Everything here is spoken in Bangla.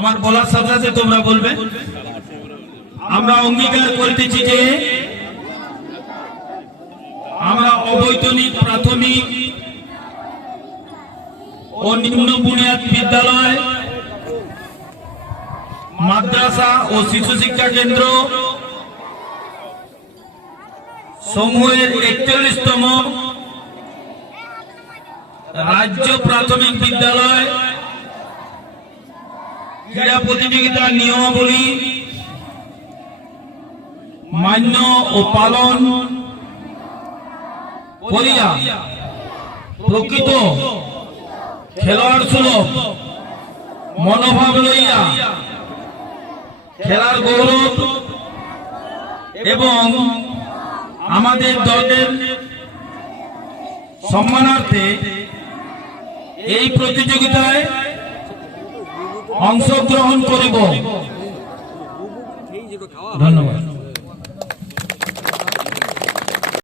আমার বলার সাথে সাথে তোমরা বলবে। আমরা অঙ্গীকার করতেছি যে আমরা অবৈতনিক প্রাথমিক ও নিম্ন বুনিয়াদ বিদ্যালয়, মাদ্রাসা ও শিশু শিক্ষা কেন্দ্র সমূহের 41তম রাজ্য প্রাথমিক বিদ্যালয় ক্রীড়া প্রতিযোগিতার নিয়মাবলী মান্য ও পালন করিয়া প্রকৃত খেলোয়াড় সুলভ মনোভাব লইয়া খেলার গৌরব এবং আমাদের দলের সম্মানার্থে এই প্রতিযোগিতায় অংশগ্রহণ করিব। ধন্যবাদ।